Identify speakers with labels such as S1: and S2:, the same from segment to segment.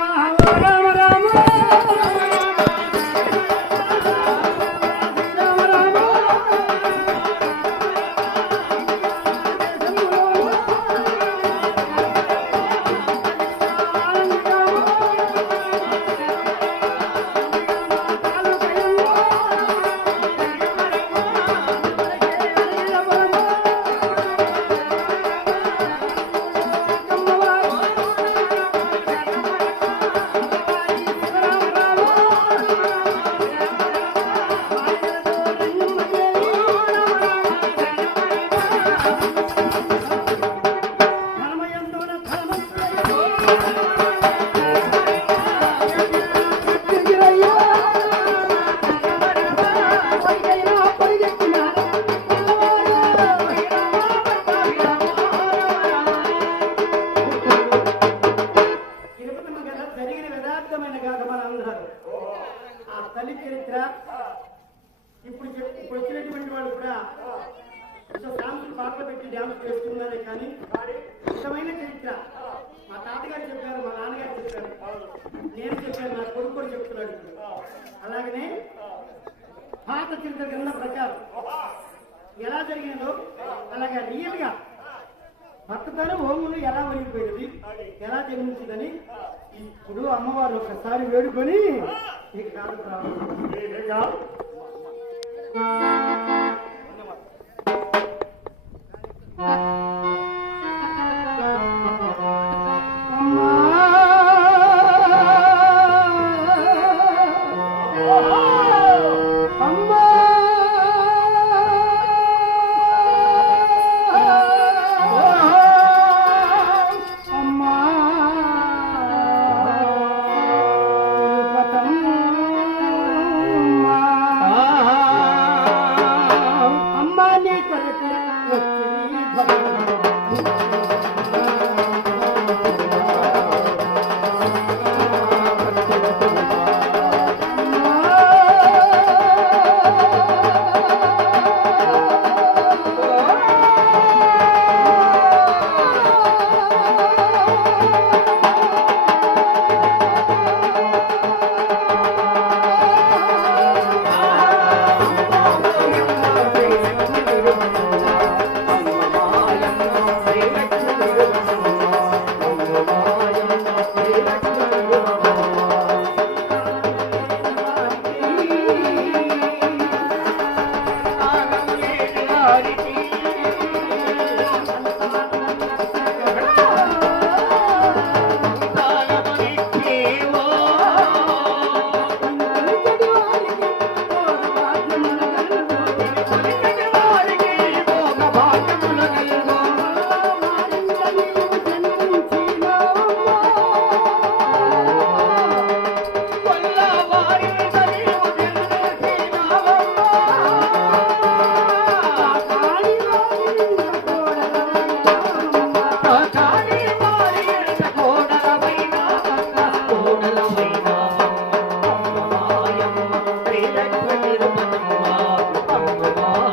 S1: Rama ఓమును ఎలా ఒలిగిపోయినది ఎలా జన్మించిందని? ఇప్పుడు అమ్మవారు ఒకసారి వేడుకొని ఇక కాదు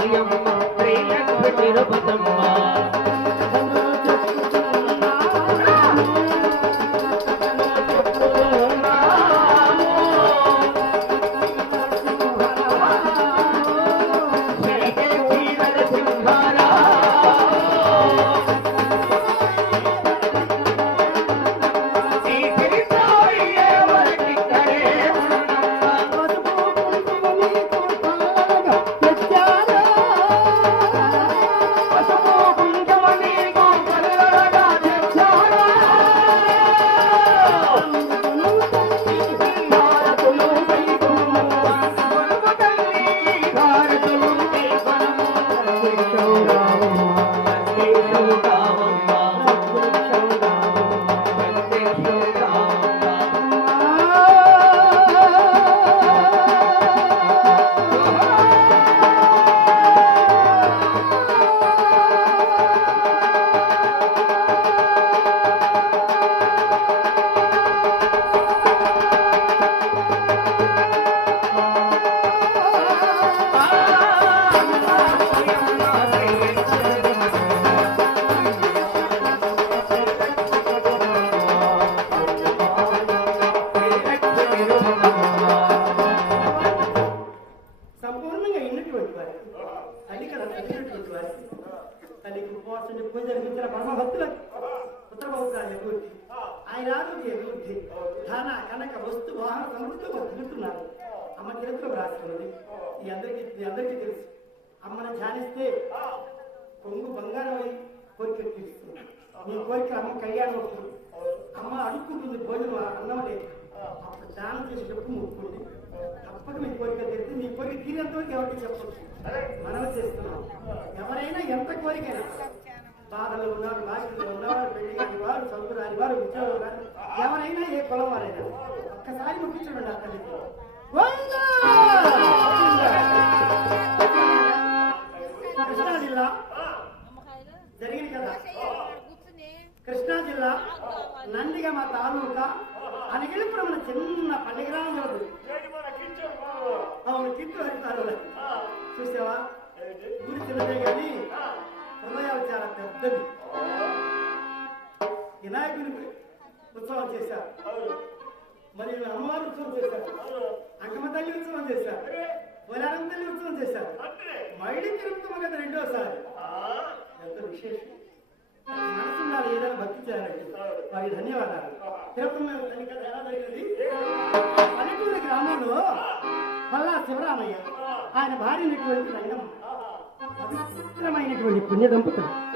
S1: María ఉపవాసం పూజ జరిపించిన పరమభక్తులకు. పుత్ర పౌత్రాలు అభివృద్ధి ఆయన ఆరోగ్య అభివృద్ధి ధన కనక వస్తు వాహన సమృద్ధితో తిరుగుతున్నారు. అమ్మ చరిత్ర రాసుకున్నది. ఈ అందరికీ అందరికీ తెలుసు. అమ్మను ధ్యానిస్తే కొంగు బంగారం అయి కోరిక తీరుస్తుంది. నీ కోరిక అమ్మ కళ్యాణం అవుతుంది. అమ్మ అడుక్కుంటుంది భోజనం అన్నం లేదు అప్పుడు దానం చేసేటప్పుడు ముక్కుంది తప్పక మీ కోరిక తీరితే మీ కోరిక తీరేంతవరకు ఎవరికి చెప్పచ్చు? మనవి చేస్తున్నాం. ఎవరైనా ఎంత కోరికైనా. బాధలు ఉన్నవారు బాధ్యతలు ఉన్నవారు పెళ్ళి కాని వారు చదువు రాని వారు ఉద్యోగం రాని ఎవరైనా ఏ కులం వారైనా ఒక్కసారి ముగించండి అక్కడి కృష్ణా జిల్లా జరిగింది కదా? కృష్ణా జిల్లా నందిగా మా తాలూకా అనగిలిపురం చిన్న పల్లి గ్రామం ఉంది. చేశారు. మరి అమ్మవారి ఉత్సవం చేశారు. అంకమ్మ తల్లి ఉత్సవం చేశారు. పోలారం తల్లి ఉత్సవం చేశారు. మళ్ళీ తిరుగుతాం కదా రెండోసారి. ఎంత విశేషం. మనసు ఉండాలి ఏదైనా భక్తి చేయాలంటే. వారి ధన్యవాదాలు. తిరుపతి తల్లి కథ ఎలా జరిగింది? పల్లెటూరు గ్రామంలో పల్లా శివరామయ్య ఆయన రంగమ్మ. పవిత్రమైనటువంటి పుణ్య దంపతులు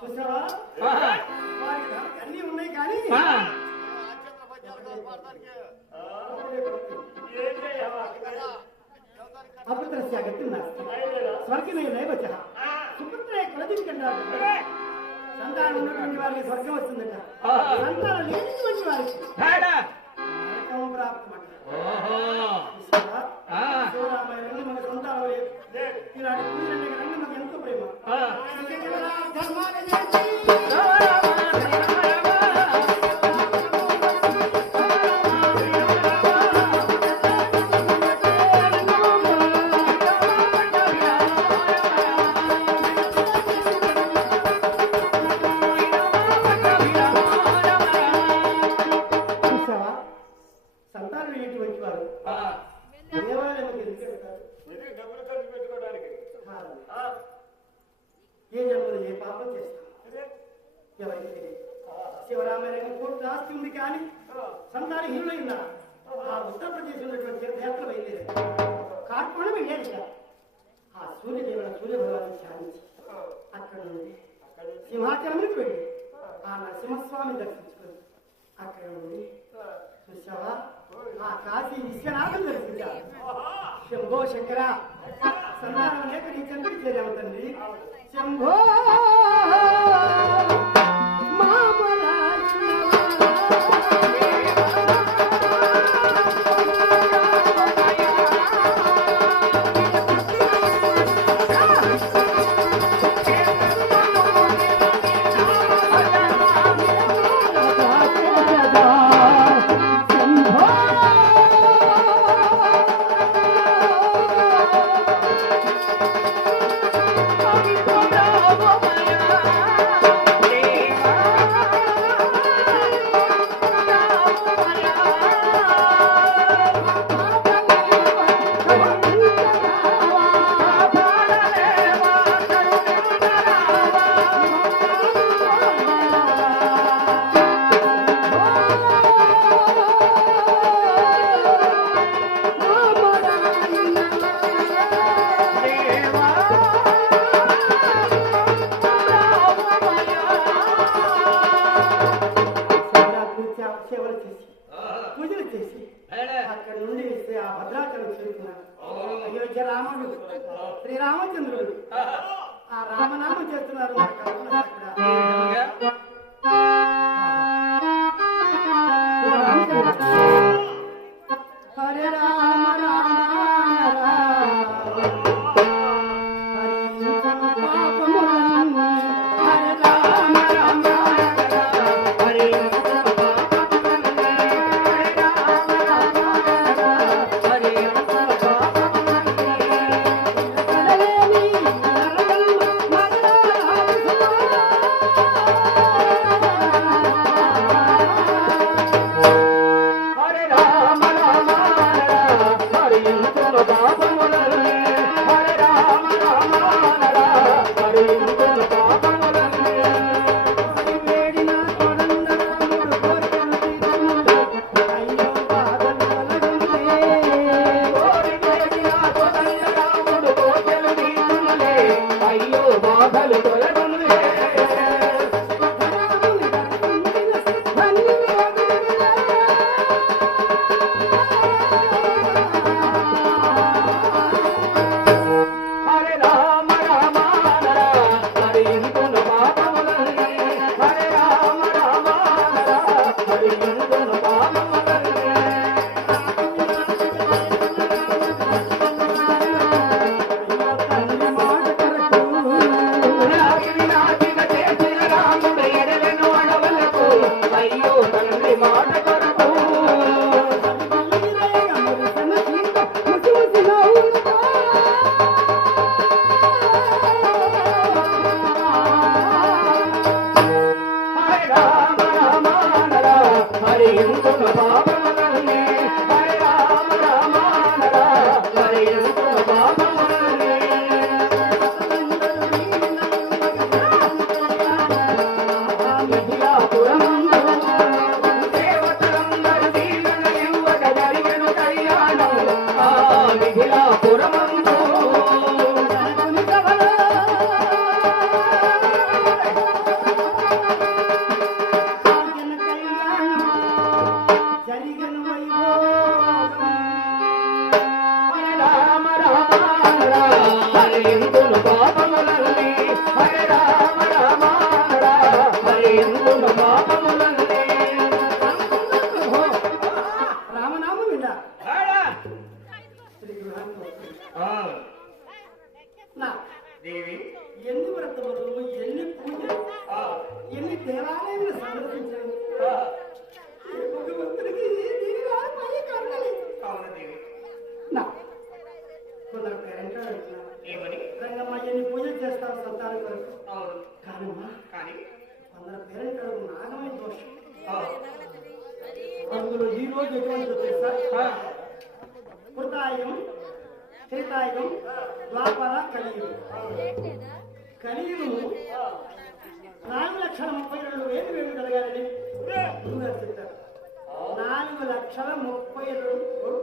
S1: చూసావా? అన్నీ ఉన్నాయి కానీ
S2: ఆ!
S1: అపుత్రస్య స్వర్గమే నైవచ సుపుత్రే కులదింకంటారు సంతానం ఉన్నటువంటి వారికి స్వర్గం వస్తుందట. సంతానం లేనిటువంటి వారికి ప్రాప్తమట.
S2: ఆ
S1: సూర్యదేవుల సూర్యభగవాన్ని ధ్యానించి అక్కడ నుండి సింహాచలంకి వెళ్ళి ఆ నరసింహస్వామి దర్శించుకొని అక్కడ నుండి చూసావా ఆ కాశీ విశ్వనాథం దర్శించారు శంభో శంకర సంతానం లేక నీ చేరాము తండ్రి శంభో Thank you. సంతాన సంతాన కొరకు
S2: అవును.
S1: కానమ్మా
S2: కానీ?
S1: వందల పేరెంట్ నాగమైన దోషం. అందులో ఈ రోజు ఎటువంటి తెలుసా కృతాయుగం త్రేతాయుగం ద్వాపర కలియుగం. కలియుగము నాలుగు లక్షల ముప్పై రెండు వేలు వేలు కలగాలని గురుగారు చెప్తారు నాలుగు లక్షల ముప్పై రెండు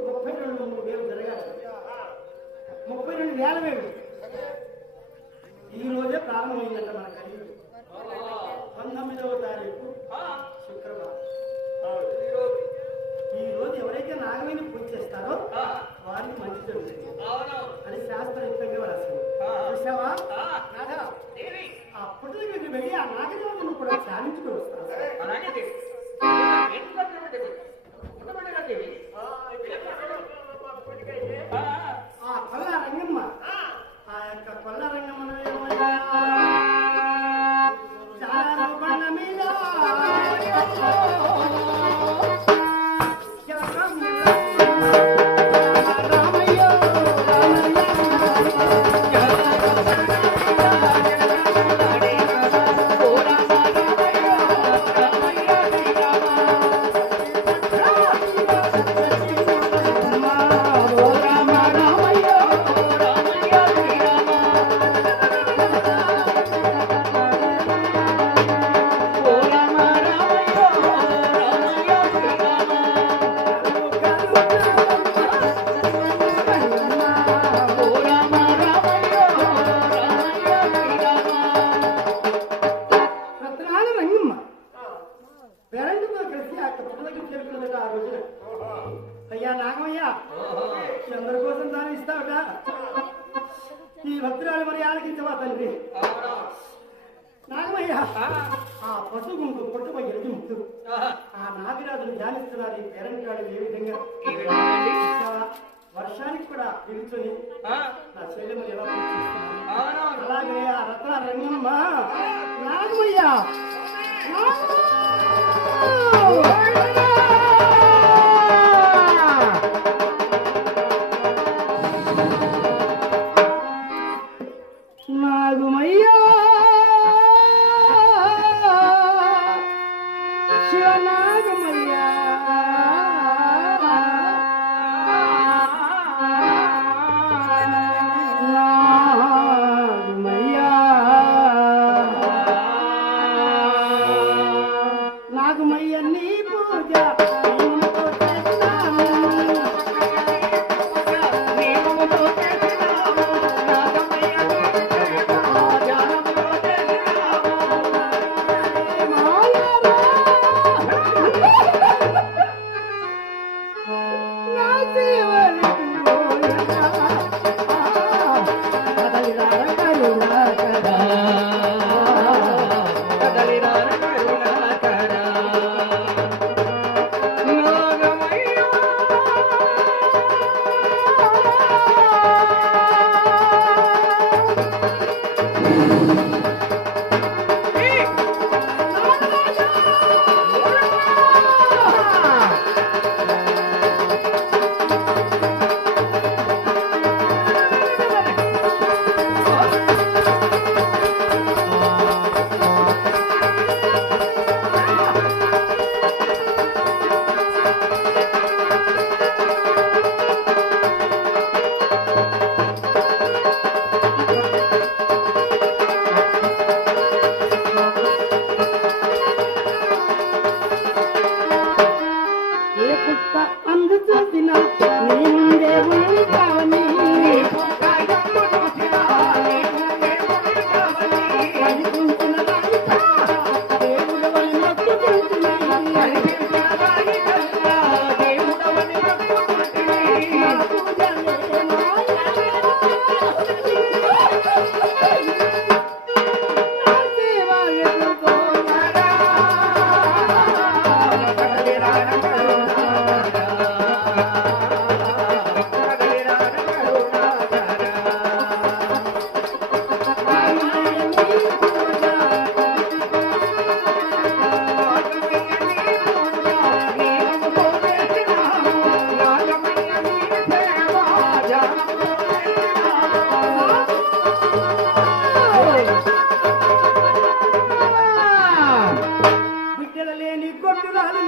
S1: ముప్పై రెండు మూడు వేలు జరగాలి. ముప్పై రెండు వేల వేలు. ఈ రోజే ప్రారంభమైందంట మన కలియుగం. పంతొమ్మిదవ తారీఖు శుక్రవారం. ఈ రోజు ఎవరైతే నాగమైన పూజ చేస్తారో వారికి మంచి జరుగుతుంది. అని శాస్త్రయుక్తంగా
S2: రాశారు.
S1: చూసావా అప్పుడు వెళ్ళి ఆ నాగదేవుని కూడా ధ్యానించుకుని పిలుచుని నా చెల్లెలు ఎలా అలాగే ఆ
S3: రాఘవయ్యా! Thank you. ఎడలేని గొడ్డురాలు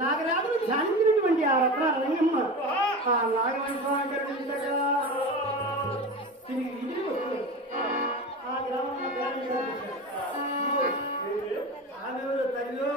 S1: నాగరాజును ధ్యానించినటువంటి ఆ రత్నాల రంగమ్మ ఆ నాగవంశాకరించగా ఆ గ్రామంలో తల్లిలో